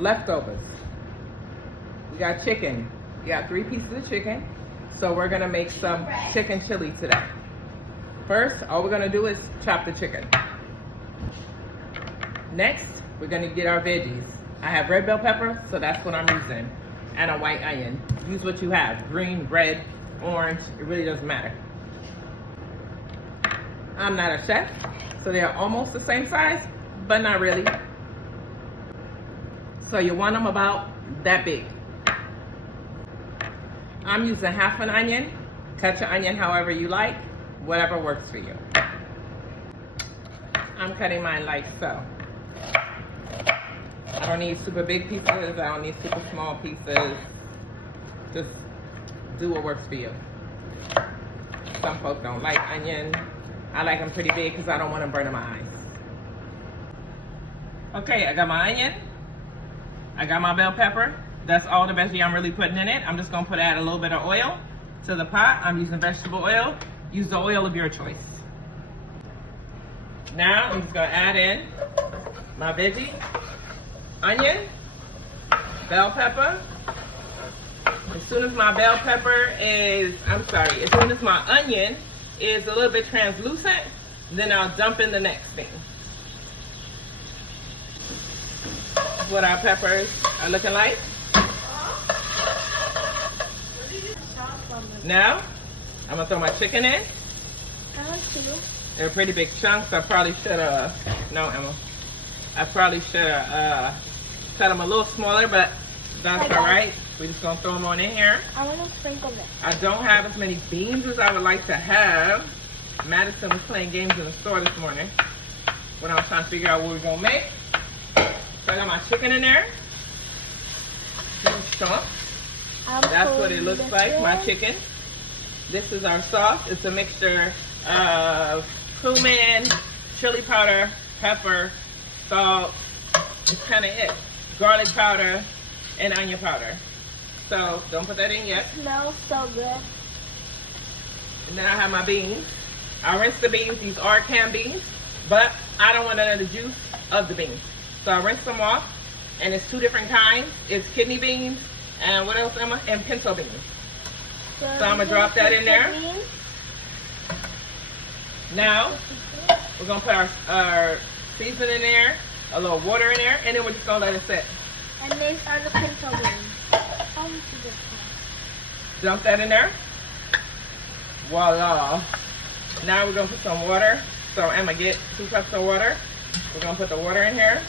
leftovers. We got chicken. We got 3 pieces of chicken. So we're gonna make some chicken chili today. First, all we're gonna do is chop the chicken. Next, we're gonna get our veggies. I have red bell pepper, so that's what I'm using, and a white onion. Use what you have, green, red, orange, it really doesn't matter. I'm not a chef, so they're almost the same size, but not really. So you want them about that big. I'm using half an onion. Cut your onion however you like, whatever works for you. I'm cutting mine like so. I don't need super big pieces, I don't need super small pieces. Just do what works for you. Some folks don't like onion. I like them pretty big because I don't want them burning my eyes. Okay, I got my onion. I got my bell pepper. That's all the veggie I'm really putting in it. I'm just gonna add a little bit of oil to the pot. I'm using vegetable oil. Use the oil of your choice. Now I'm just gonna add in my veggie, onion, bell pepper. As soon as my bell pepper is, as soon as my onion is a little bit translucent, then I'll dump in the next thing. That's what our peppers are looking like. Now, I'm gonna throw my chicken in. I want to. They're pretty big chunks. I probably should have, no Emma. I probably should have cut them a little smaller, but that's all right. We're just gonna throw them on in here. I want to sprinkle it. I don't have as many beans as I would like to have. Madison was playing games in the store this morning when I was trying to figure out what we were gonna make. So I got my chicken in there. Chunks. That's what it looks like, my chicken. This is our sauce. It's a mixture of cumin, chili powder, pepper, salt. It's kind of it. Garlic powder and onion powder. So don't put that in yet. It smells so good. And then I have my beans. I rinse the beans. These are canned beans, but I don't want none of the juice of the beans. So I rinse them off, and it's 2 different kinds. It's kidney beans and what else, Emma? And pinto beans. So I'm gonna drop that in there. Now we're gonna put our seasoning in there, a little water in there, and then we're just gonna let it sit. And these are the pinto beans. Dump that in there. Voila. Now we're gonna put some water. So Emma, get 2 cups of water. We're gonna put the water in here.